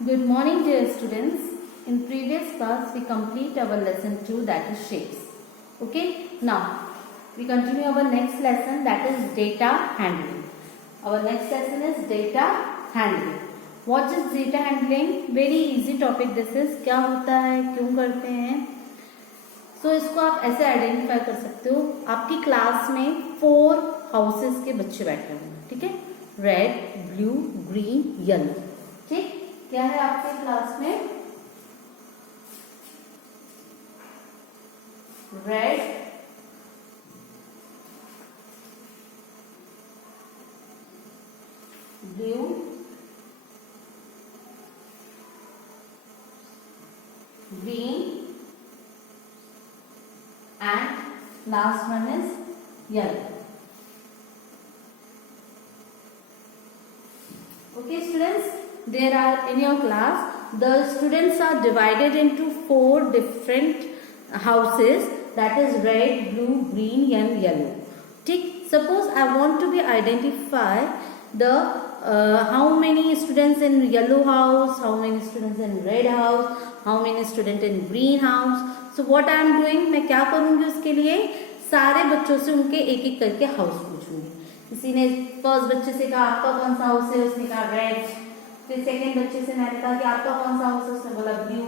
Good morning, dear students. In previous class, we complete our lesson 2, that is shapes. Okay. Now, we continue our next lesson, that is data handling. Our next lesson is data handling. What is data handling? Very easy topic this is. क्या होता है, क्यों करते हैं? So इसको आप ऐसे identify कर सकते हो. आपकी क्लास में 4 हाउसेस के बच्चे बैठे होंगे, ठीक है? Red, blue, green, yellow. ठीक, क्या है आपके क्लास में? Red, blue, green, and last one is yellow. Okay, students, there are in your class, the students are divided into 4 different houses, that is red, blue, green and yellow. ठीक, suppose I want to be identify the how many students in yellow house, how many students in red house, how many students in green house. So what I am doing, मैं क्या करूँगी उसके लिए? सारे बच्चों से उनके एक एक करके हाउस पूछूंगी. किसी ने फर्स्ट बच्चे से कहा आपका कौन सा हाउस है, उसने कहा रेड. फिर सेकंड बच्चे से मैंने कहा कि आपका कौन सा हाउस है, उसने बोला ब्लू.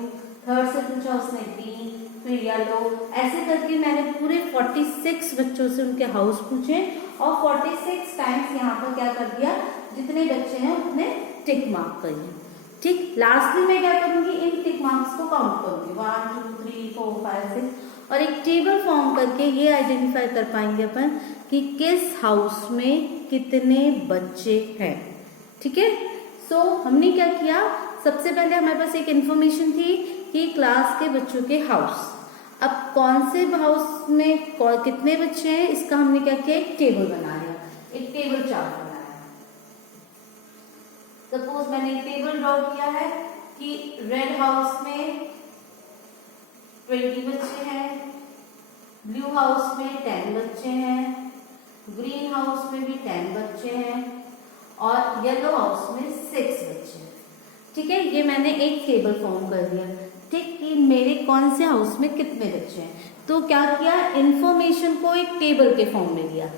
थर्ड से पूछा, उसने ग्रीन, फिर येलो. ऐसे करके मैंने पूरे 46 बच्चों से उनके हाउस पूछे और 46 टाइम्स यहाँ पर क्या कर दिया, जितने बच्चे हैं उतने टिक मार्क करिए. ठीक, लास्टली मैं क्या करूंगी, इन टिक मार्क्स को काउंट करूंगी 1 2 3 4 5 6 और एक टेबल फॉर्म करके ये आइडेंटिफाई कर पाएंगे अपन कि किस हाउस में कितने बच्चे हैं. ठीक है. सो हमने क्या किया, सबसे पहले हमारे पास एक इंफॉर्मेशन थी कि क्लास के बच्चों के हाउस. अब कौन से हाउस में कितने बच्चे हैं, इसका हमने क्या किया, एक टेबल बना लिया, एक टेबल चार्ट बनाया. सपोज मैंने एक टेबल ड्रॉ किया है कि रेड हाउस में 20 बच्चे हैं, ब्लू हाउस में 10 बच्चे हैं, ग्रीन हाउस में भी 10 बच्चे हैं और येलो हाउस में 6 बच्चे हैं. ठीक है, ये मैंने एक टेबल फॉर्म कर दिया. ठीक, कि मेरे कौन से हाउस में कितने बच्चे हैं. तो क्या किया, इंफॉर्मेशन को एक टेबल के फॉर्म में लिया.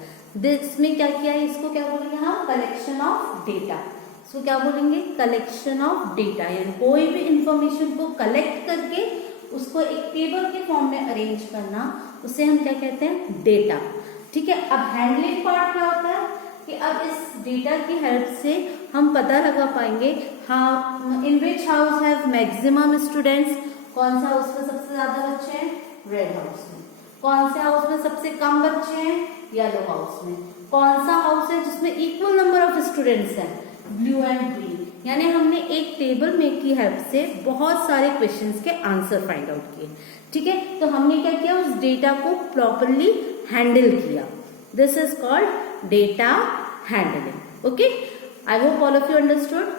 इसमें क्या किया, इसको क्या बोलेंगे हम, कलेक्शन ऑफ डेटा. इसको क्या बोलेंगे, कलेक्शन ऑफ डेटा. यानी कोई भी इंफॉर्मेशन को कलेक्ट करके उसको एक टेबल के फॉर्म में अरेंज करना, उसे हम क्या कहते हैं, डेटा. ठीक है. अब हैंडलिंग पार्ट क्या होता है कि अब इस डेटा की हेल्प से हम पता लगा पाएंगे हाँ, in which house have maximum students. कौन सा हाउस में सबसे ज्यादा बच्चे हैं, रेड हाउस में. कौन से हाउस में सबसे कम बच्चे हैं, येलो हाउस में. कौन सा हाउस है जिसमें इक्वल नंबर ऑफ स्टूडेंट्स हैं, ब्लू एंड ग्रीन. यानी हमने एक टेबल में की हेल्प से बहुत सारे क्वेश्चंस के आंसर फाइंड आउट किए. ठीक है. तो हमने क्या किया, उस डेटा को प्रॉपरली हैंडल किया. This is called data handling. Okay, I hope all of you understood.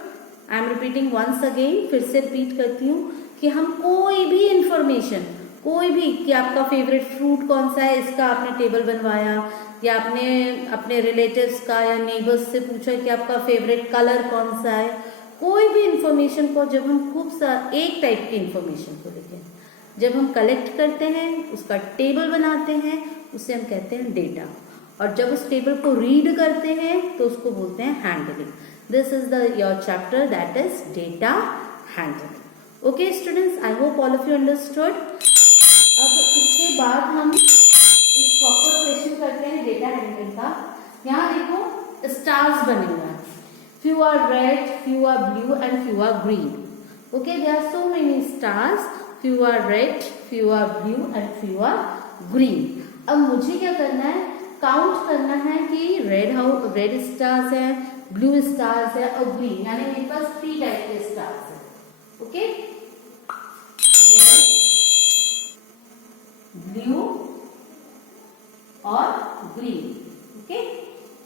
I am repeating once again, फिर से रिपीट करती हूँ कि हम कोई भी इंफॉर्मेशन, कोई भी, कि आपका फेवरेट फ्रूट कौन सा है, इसका आपने टेबल बनवाया, या आपने अपने रिलेटिव्स का या नेबर्स से पूछा कि आपका फेवरेट कलर कौन सा है. कोई भी इंफॉर्मेशन को जब हम एक टाइप की इंफॉर्मेशन को लेके जब हम कलेक्ट करते हैं, उसका टेबल बनाते हैं, उसे हम कहते हैं डेटा. और जब उस टेबल को रीड करते हैं तो उसको बोलते हैं handling. This is the your chapter, that is data handling. Okay students, I hope all of you understood. अब इसके बाद हम एक प्रॉपर क्वेश्चन करते हैं डेटा हैंडलिंग का. यहाँ देखो स्टार्स बने हुए हैं. Few are red, few are blue and few are green. Okay, there are so many stars. Few are red, few are blue and few are green. अब मुझे क्या करना है, काउंट करना है कि रेड स्टार्स है, ब्लू स्टार्स है और ग्रीन. यानी मेरे पास 3 टाइप के स्टार्स है. ओके, ब्लू और ग्रीन. ओके,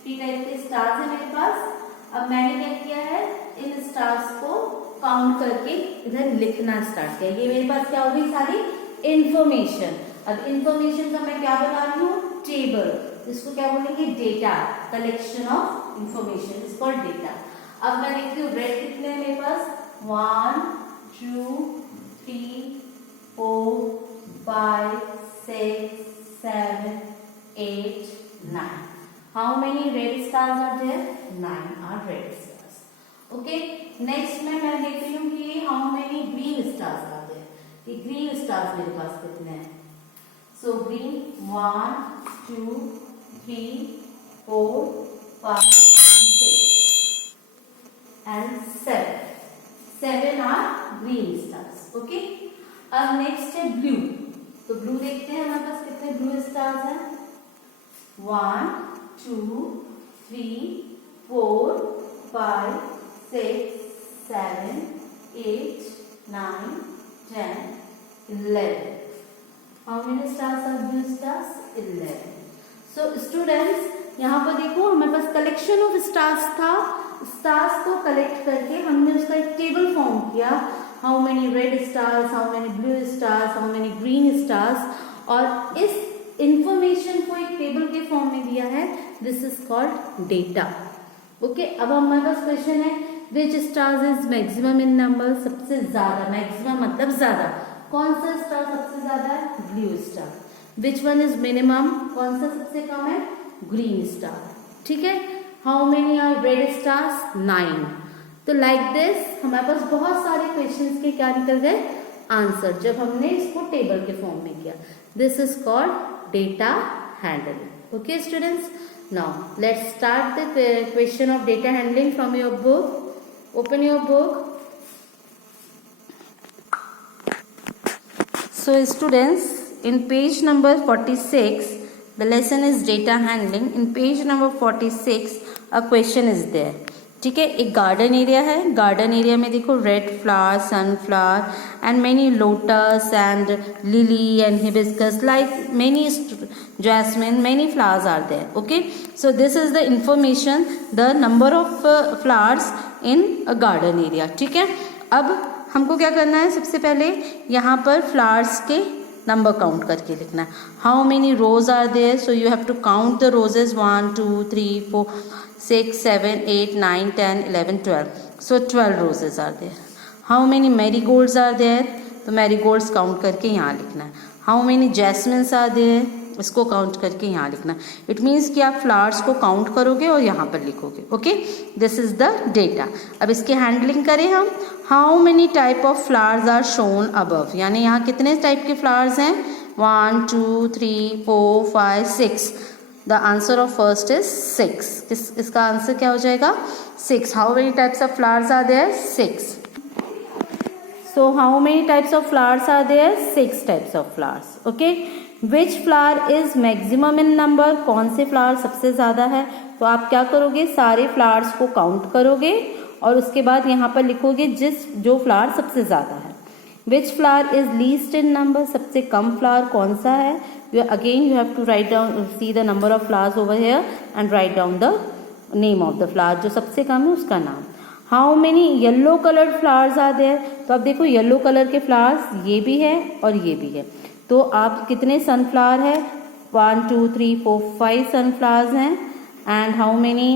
3 टाइप के स्टार्स है मेरे पास. अब मैंने क्या किया है, इन स्टार्स को काउंट करके इधर लिखना स्टार्ट किया. ये मेरे पास क्या हो गई, सारी इंफॉर्मेशन. अब इंफॉर्मेशन का मैं क्या बना रही हूँ, टेबल. इसको क्या बोलेंगे, data, collection of information is called data. अब मैं देखती हूँ रेड कितने हैं मेरे पास, 1 2 3 4 5 6 7 8 9. How many red stars are there? 9 are red stars. Okay. Next में मैं देखती हूँ कि how many green stars are there. ये green stars मेरे पास कितने हैं? So green 1 2 3 4 5 6 and 7. 7 are green stars. Okay. अब next है blue. तो blue देखते हैं हमारे पास कितने blue stars हैं? 1 2 3 4 5 6 7 8 9 10 11. How many stars are blue stars? 11. So students, यहाँ पर देखो हमारे पास कलेक्शन ऑफ स्टार्स था. स्टार्स को कलेक्ट करके हमने उसका एक टेबल फॉर्म किया. How many red stars, how many blue stars, how many green stars, और इस इंफॉर्मेशन को एक टेबल के फॉर्म में दिया है. This is called data. Okay. अब हमारे पास क्वेश्चन है which stars is maximum in number. सबसे ज्यादा, मैक्सिमम मतलब ज्यादा. कौन सा स्टार सबसे ज्यादा है? Blue star. Which one is minimum? कौन सा सबसे कम है? Green star. ठीक है. How many are red stars? 9. तो लाइक दिस हमारे पास बहुत सारे क्वेश्चंस के क्या निकल गए? आंसर, जब हमने इसको टेबल के फॉर्म में किया. This is called data handling. Okay students, now let's start the question of data handling from your book. Open your book. So students, in page number 46, the lesson is data handling. In page number 46, a question is there. ठीक है. एक garden area है. Garden area में देखो red flower, sunflower and many lotus and lily and hibiscus, like many jasmine, many flowers are there. Okay. So this is the information, the number of flowers in a garden area. ठीक है. अब हमको क्या करना है? सबसे पहले यहाँ पर फ्लावर्स के नंबर काउंट करके लिखना है. How many rose are there? So you have to count the roses. 1 2 3 4 6 7 8 9 10 11 12. So 12 roses are there. How many marigolds are there? तो मैरीगोल्ड्स काउंट करके यहाँ लिखना है. How many jasmines are there? इसको काउंट करके यहाँ लिखना. इट मीन्स कि आप फ्लावर्स को काउंट करोगे और यहाँ पर लिखोगे. Okay. This is the data. अब इसके हैंडलिंग करें हम. How many type of flowers are shown above? यानी यहाँ कितने टाइप के फ्लावर्स हैं? 1 2 3 4 5 6. The answer of first is 6. इसका आंसर क्या हो जाएगा? 6. How many types of flowers are there? 6. So how many types of flowers are there? 6 types of flowers. Okay. Which flower is maximum in number? कौन से flower सबसे ज़्यादा है? तो आप क्या करोगे? सारे फ्लावर्स को काउंट करोगे और उसके बाद यहाँ पर लिखोगे जो फ्लावर सबसे ज़्यादा है. Which flower is least in number? सबसे कम फ्लावर कौन सा है? Again you have to write down, see the number of flowers over here and write down the name of the flower. जो सबसे कम है उसका नाम. How many yellow coloured flowers are there? तो अब देखो येलो कलर के फ्लावर्स ये भी है और ये भी है. तो आप कितने सनफ्लावर है? 1 2 3 4 5 सनफ्लावर्स हैं. And how many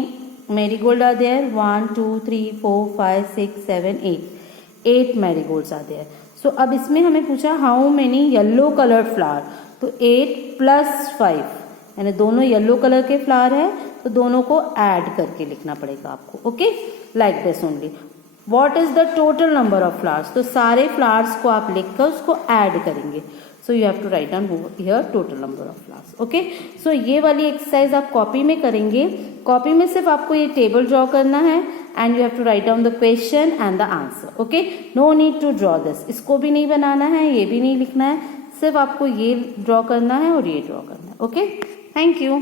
marigold are there? 1 2 3 4 5 6 7 8 marigolds are there. So अब इसमें हमें पूछा how many yellow coloured flower. तो 8 + 5 यानी दोनों येलो कलर के फ्लावर है तो दोनों को ऐड करके लिखना पड़ेगा आपको. Okay. Like this only. What is the total number of flowers? तो सारे फ्लावर्स को आप लिखकर उसको ऐड करेंगे. So you have to write down here total number of flowers. Okay. So ये वाली एक्सरसाइज आप कॉपी में करेंगे. कॉपी में सिर्फ आपको ये टेबल ड्रॉ करना है and you have to write down the question and the answer. Okay. No need to draw this. इसको भी नहीं बनाना है, ये भी नहीं लिखना है, सिर्फ आपको ये ड्रॉ करना है और ये ड्रॉ करना है. ओके. Thank you.